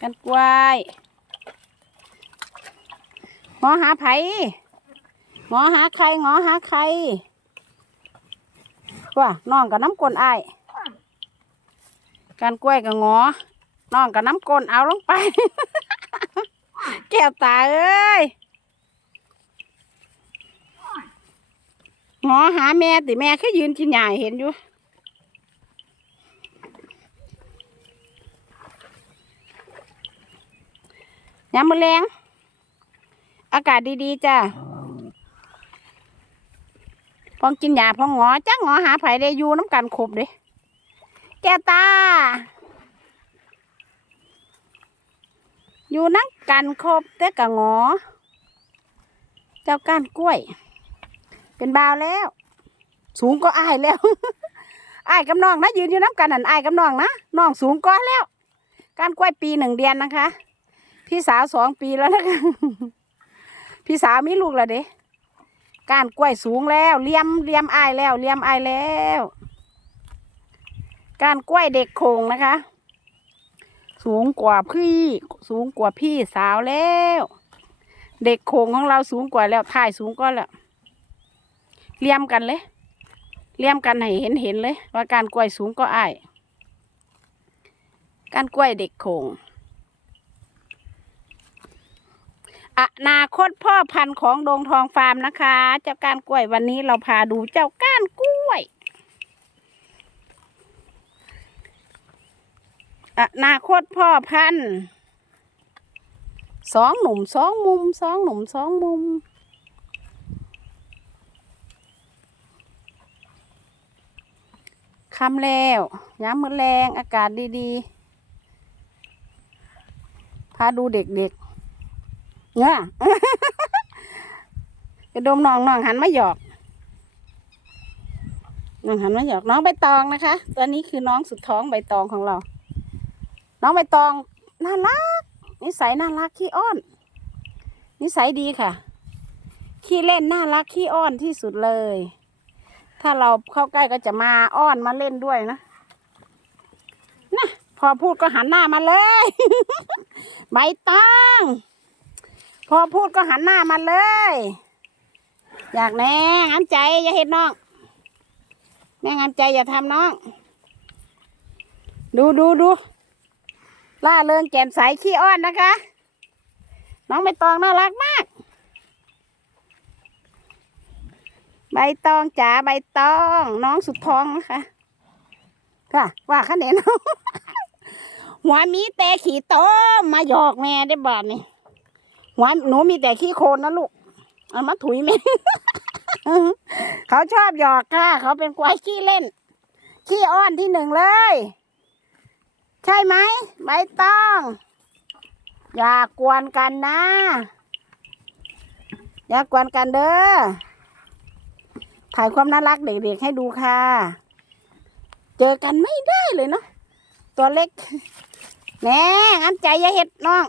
กันกล้วยงอหาไผงอหาใครงอหาใครว่าน้องกับน้ำกลนอ้ายกันกล้วยกับงอน้องกับน้ำกลนเอาลงไป แก้วตาเอ้ยงอหาแม่ติแม่คือยืนกินหญ้าให้เห็นอยู่ ยามมื้อแรง อากาศดีๆจ้ะพองกินยาพองหงอจ้าหงอหาไผได้อยู่น้ำกันครบเด้แกตา อยู่นักกันครบแต่กะหงอ เจ้าก้านกล้วย เป็นบาวแล้ว สูงก็อายแล้วอายกับน้องนะยืนอยู่น้ำกันนั่นอายกับน้องนะน้องสูงก็แล้ว ก้านกล้วยปีหนึ่งเดือนนะคะ พี่สาวสองปีแล้วนะคะพี่สาวมีลูกแล้วเด้ก้านกล้วยสูงแล้วเลี้ยมเลี้ยมอายแล้วเลี้ยมอายแล้วก้านกล้วยเด็กโขงนะคะ สูงกว่าพี่ สูงกว่าพี่สาวแล้ว เด็กโขงของเราสูงกว่าแล้วถ่ายสูงก็แล้วเลี้ยมกันเลยเลี้ยมกันให้เห็นเห็นเลย ว่าการกล้วยสูงก็อายการกล้วยเด็กโขง อนาคตพ่อพันธุ์ของดงทองฟาร์มนะคะ เจ้าก้านกล้วยวันนี้เราพาดูเจ้าก้านกล้วยอนาคตพ่อพันธุ์สองหนุ่มสองมุมสองหนุ่มสองมุมคำแล้วย้ำมือแรงอากาศดีๆ พาดูเด็กๆ เนี่ยกระดมน้องน้องหันมาหยอก น้องหันมาหยอกน้องใบตองนะคะ ตัวนี้คือน้องสุดท้องใบตองของเรา น้องใบตองน่ารัก นิสัยน่ารักขี้อ้อน นิสัยดีค่ะ ขี้เล่นน่ารักขี้อ้อนที่สุดเลย ถ้าเราเข้าใกล้ก็จะมาอ้อนมาเล่นด้วยนะนะพอพูดก็หันหน้ามาเลย ใบตอง พอพูดก็หันหน้ามาเลย อยากแน่งามใจอย่าเห็นน้องแม่งามใจอย่าทำน้อง ดูดูดูล่าเริงแจ่มใสขี้อ้อนนะคะ น้องใบตองน่ารักมาก ใบตองจ๋าใบตอง น้องสุดท้องนะคะ ค่ะว่าคะแนนหัวมีแต่ขี้โตมมาหยอกแม่ได้บาทนี่ หัวหนูมีแต่ขี้โคลนนะลูกเอามาถุยแม่เขาชอบหยอกค่ะ เขาเป็นควายขี้เล่น ขี้อ้อนที่หนึ่งเลย ใช่ไหมใบตอง อย่ากวนกันนะ อย่ากวนกันเด้อถ่ายความน่ารักเด็กๆให้ดูค่ะ เจอกันไม่ได้เลยเนาะตัวเล็กแหน่งามใจอย่าเห็ดน้อง